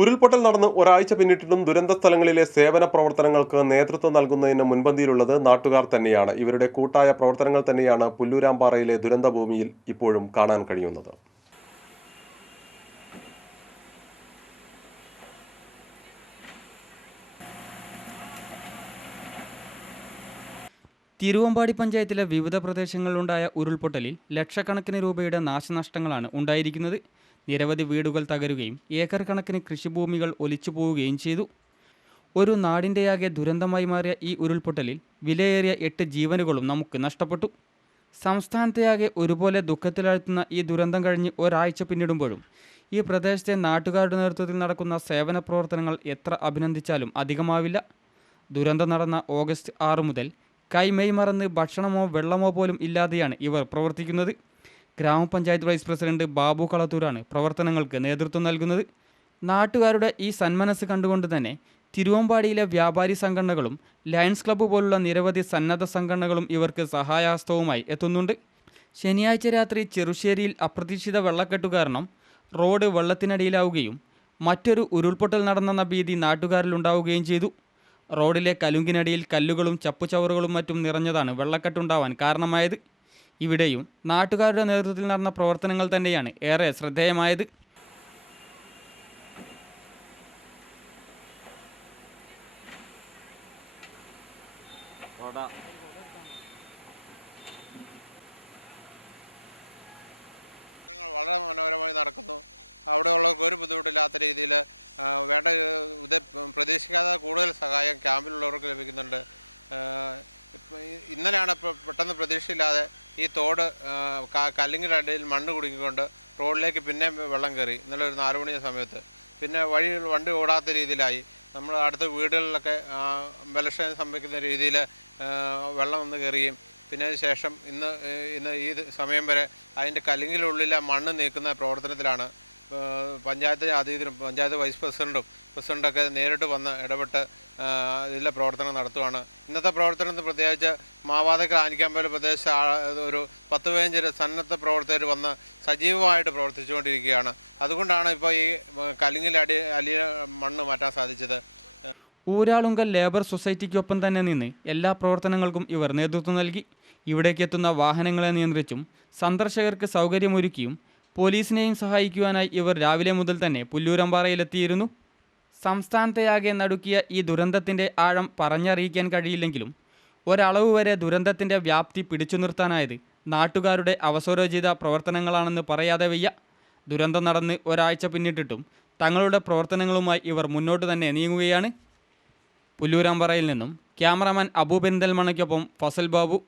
ഉരുൾപൊട്ടൽ നടന്ന് ഒരാഴ്ച പിന്നിട്ടിട്ടും ദുരന്ത സ്ഥലങ്ങളിലെ സേവന പ്രവർത്തനങ്ങൾക്ക് നേതൃത്വം നൽകുന്നതിന് മുൻപന്തിയിലുള്ളത് നാട്ടുകാർ തന്നെയാണ്. ഇവരുടെ കൂട്ടായ പ്രവർത്തനങ്ങൾ തന്നെയാണ് പുല്ലൂരാമ്പാറയിലെ ദുരന്തഭൂമിയിൽ ഇപ്പോഴും കാണാൻ കഴിയുന്നത്. തിരുവമ്പാടി പഞ്ചായത്തിലെ വിവിധ പ്രദേശങ്ങളിലുണ്ടായ ഉരുൾപൊട്ടലിൽ ലക്ഷക്കണക്കിന് രൂപയുടെ നാശനഷ്ടങ്ങളാണ് ഉണ്ടായിരിക്കുന്നത്. നിരവധി വീടുകൾ തകരുകയും ഏക്കർ കണക്കിന് കൃഷിഭൂമികൾ ഒലിച്ചു പോവുകയും ചെയ്തു. ഒരു നാടിന്റെയാകെ ദുരന്തമായി മാറിയ ഈ ഉരുൾപൊട്ടലിൽ വിലയേറിയ എട്ട് ജീവനുകളും നമുക്ക് നഷ്ടപ്പെട്ടു. സംസ്ഥാനത്തെയാകെ ഒരുപോലെ ദുഃഖത്തിലാഴ്ത്തുന്ന ഈ ദുരന്തം കഴിഞ്ഞ് ഒരാഴ്ച പിന്നിടുമ്പോഴും ഈ പ്രദേശത്തെ നാട്ടുകാരുടെ നേതൃത്വത്തിൽ നടക്കുന്ന സേവന പ്രവർത്തനങ്ങൾ എത്ര അഭിനന്ദിച്ചാലും അധികമാവില്ല. ദുരന്തം നടന്ന ഓഗസ്റ്റ് ആറ് മുതൽ കൈമെയ് മറന്ന് ഭക്ഷണമോ വെള്ളമോ പോലും ഇല്ലാതെയാണ് ഇവർ പ്രവർത്തിക്കുന്നത്. ഗ്രാമപഞ്ചായത്ത് വൈസ് പ്രസിഡന്റ് ബാബു കളത്തൂരാണ് പ്രവർത്തനങ്ങൾക്ക് നേതൃത്വം നൽകുന്നത്. നാട്ടുകാരുടെ ഈ സന്മനസ് കണ്ടുകൊണ്ട് തന്നെ തിരുവമ്പാടിയിലെ വ്യാപാരി സംഘടനകളും ലയൺസ് ക്ലബ്ബ് പോലുള്ള നിരവധി സന്നദ്ധ സംഘടനകളും ഇവർക്ക് സഹായഹസ്തവുമായി എത്തുന്നുണ്ട്. ശനിയാഴ്ച രാത്രി ചെറുശ്ശേരിയിൽ അപ്രതീക്ഷിത വെള്ളക്കെട്ട് കാരണം റോഡ് വെള്ളത്തിനടിയിലാവുകയും മറ്റൊരു ഉരുൾപൊട്ടൽ നടന്നെന്ന ഭീതി നാട്ടുകാരിലുണ്ടാവുകയും ചെയ്തു. റോഡിലെ കലുങ്കിനടിയിൽ കല്ലുകളും ചപ്പുചവറുകളും മറ്റും നിറഞ്ഞതാണ് വെള്ളക്കെട്ടുണ്ടാവാൻ കാരണമായത്. ഇവിടെയും നാട്ടുകാരുടെ നേതൃത്വത്തിൽ നടന്ന പ്രവർത്തനങ്ങൾ തന്നെയാണ് ഏറെ ശ്രദ്ധേയമായത്. വളരെ മനോഹരമായി നടക്കുന്നു. അവിടെയുള്ളവർക്ക് ഒരു ബുദ്ധിമുട്ടില്ലാത്ത രീതിയിൽ വേണ്ട ഇത് പ്രതീക്ഷിക്കാതെ കൂടുതൽ സഹായം ക്യാമ്പിലുള്ളവർക്ക് ലഭിക്കുന്നുണ്ട്. ഇന്നലെയാണ് പെട്ടെന്ന് പ്രതീക്ഷയില്ലാതെ ഈ തോട് ആ, ക- കല്ലിങ്ങിന്റെ അടിയിൽ മണ്ണ് കുടുങ്ങിക്കൊണ്ട് റോഡിലേക്ക് പിന്നെ വെള്ളം കയറി. ഇന്നലെ ഒരു നാല് മണി സമയത്ത്. പിന്നെ വഴി വണ്ടി ഓടാത്ത രീതിയിലായി. നമ്മൾ അടുത്ത വീടുകളിലൊക്കെ ബലക്ഷയം സംഭവിക്കുന്ന രീതിയിൽ വെള്ളം വന്ന് കയറുകയും പിന്നെ ശേഷം ഇന്ന് ഇന്ന് ഈ സമയം വരെ അതിന്റെ കല്ലിങ്ങിലുള്ളിലെ മണ്ണ് നീക്കുന്ന പ്രവർത്തനത്തിലാണ് പഞ്ചായത്ത് അതീതരും പഞ്ചായത്ത് വൈസ് പ്രസിഡന്റും പ്രസിഡന്റൊക്കെ നേരിട്ട് വന്ന് ഇടപെട്ട് ഇതിലെ പ്രവർത്തനം നടത്തുവാണ്. ഇന്നത്തെ പ്രവർത്തനത്തിൽ പ്രത്യേകിച്ച് മാവാതക്കൽ ആനിക്കാമ്പൽ പ്രദേശ ഒരു പത്ത് പതിനഞ്ച് സന്നദ്ധ പ്രവർത്തകർ വന്ന് സജീവമായിട്ട് പ്രവർത്തിച്ചുകൊണ്ടിരിക്കുകയാണ്. അതുകൊണ്ടാണ് ഇപ്പോൾ ഈ കലിങ്ങിൽ അടി അലിയ മണ്ണ് മാറ്റാൻ സാധിച്ചത്. ഊരാളുങ്കൽ ലേബർ സൊസൈറ്റിക്കൊപ്പം തന്നെ നിന്ന് എല്ലാ പ്രവർത്തനങ്ങൾക്കും ഇവർ നേതൃത്വം നൽകി. ഇവിടേക്കെത്തുന്ന വാഹനങ്ങളെ നിയന്ത്രിച്ചും സന്ദർശകർക്ക് സൗകര്യമൊരുക്കിയും പോലീസിനെയും സഹായിക്കുവാനായി ഇവർ രാവിലെ മുതൽ തന്നെ പുല്ലൂരമ്പാറയിലെത്തിയിരുന്നു. സംസ്ഥാനത്തെയാകെ നടുക്കിയ ഈ ദുരന്തത്തിന്റെ ആഴം പറഞ്ഞറിയിക്കാൻ കഴിയില്ലെങ്കിലും ഒരളവ് വരെ ദുരന്തത്തിന്റെ വ്യാപ്തി പിടിച്ചു നിർത്താനായത് നാട്ടുകാരുടെ അവസരോചിത പ്രവർത്തനങ്ങളാണെന്ന് പറയാതെ വയ്യ. ദുരന്തം നടന്ന് ഒരാഴ്ച പിന്നിട്ടിട്ടും തങ്ങളുടെ പ്രവർത്തനങ്ങളുമായി ഇവർ മുന്നോട്ട് തന്നെ നീങ്ങുകയാണ്. പുല്ലൂരാമ്പറയിൽ നിന്നും ക്യാമറാമാൻ അബു പെരിന്തൽമണ്ണയ്ക്കൊപ്പം ഫസൽ ബാബു.